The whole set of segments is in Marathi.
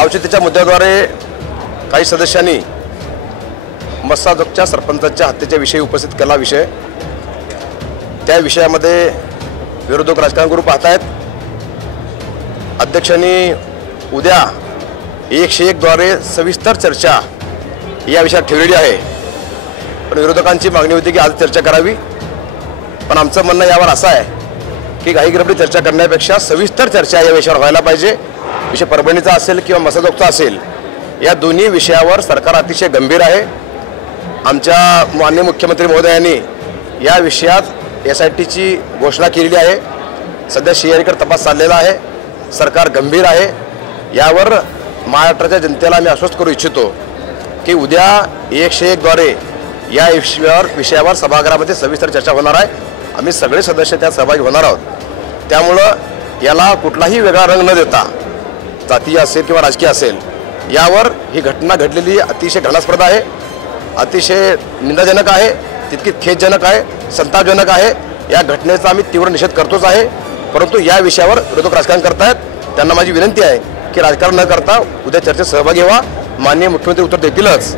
आवश्यकतेच्या मुद्द्याद्वारे काही सदस्यांनी मस्साजोगच्या सरपंचाच्या हत्येच्या विषयी उपस्थित केला विषय। त्या विषयामध्ये विरोधक राजकारण करू पाहतायत। अध्यक्षांनी उद्या 101 द्वारे सविस्तर चर्चा या विषयात ठेवलेली आहे, पण विरोधकांची मागणी होती की आज चर्चा करावी। पण आमचं म्हणणं यावर असं आहे की काही गडबडी चर्चा करण्यापेक्षा सविस्तर चर्चा या विषयावर व्हायला पाहिजे। विषय परभणीचा असेल किंवा मस्साजोगचा असेल, या दोन्ही विषयावर सरकार अतिशय गंभीर आहे। आमच्या माननीय मुख्यमंत्री महोदयांनी या विषयात SITची घोषणा केलेली आहे। सध्या CIDकडे तपास चाललेला आहे। सरकार गंभीर आहे। यावर महाराष्ट्राच्या जनतेला मी आश्वस्त करू इच्छितो की उद्या 101 द्वारे या विषयावर सभागृहामध्ये सविस्तर चर्चा होणार आहे। आम्ही सगळे सदस्य त्यात सहभागी होणार आहोत। त्यामुळं याला कुठलाही वेगळा रंग न देता, जातीय असेल किंवा राजकीय असेल, यावर ही घटना घडलेली अतिशय घृणास्पद आहे, अतिशय निंदाजनक आहे, तितकी खेदजनक आहे, संतापजनक आहे। या घटनेचा आम्ही तीव्र निषेध करतोच आहे। परंतु या विषयावर विरोधक राजकारण करतायत, त्यांना माझी विनंती आहे की राजकारण न करता उद्या चर्चेत सहभागी व्हा। माननीय मुख्यमंत्री उत्तर देतीलच,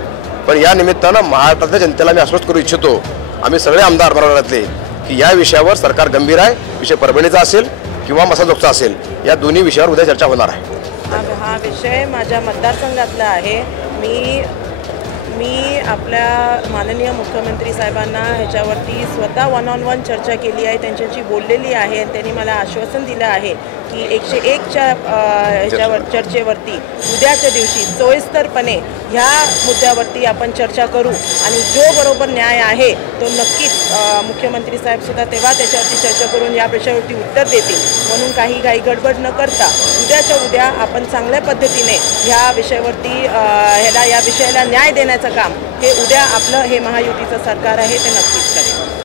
पण या निमित्तानं महाराष्ट्राच्या जनतेला मी आश्वस्त करू इच्छितो, आम्ही सगळे आमदार मराठवाड्यातले, की या विषयावर सरकार गंभीर आहे। विषय परभणीचा असेल किंवा मस्साजोगचा असेल, या दोन्ही विषयावर उद्या चर्चा होणार आहे। हा विषय माझ्या मतदारसंघातला आहे। मी आपल्या माननीय मुख्यमंत्री साहेबांना ह्याच्यावरती स्वतः 1-on-1 चर्चा केली आहे, त्यांच्याशी बोललेली आहे आणि त्यांनी मला आश्वासन दिलं आहे की 101च्या ह्याच्यावर चर्चेवरती उद्याच्या दिवशी सोयीस्करपणे ह्या मुद्द्यावरती आपण चर्चा करू आणि जो बरोबर न्याय आहे तो नक्कीच मुख्यमंत्री साहेबसुद्धा तेव्हा त्याच्यावरती चर्चा करून या प्रश्नावरती उत्तर देतील। म्हणून काही गडबड न करता उद्याच्या उद्या आपण चांगल्या पद्धतीने ह्या विषयावरती या विषयाला न्याय देण्याचं काम हे उद्या आपलं हे महायुतीचं सरकार आहे ते नक्कीच करेल।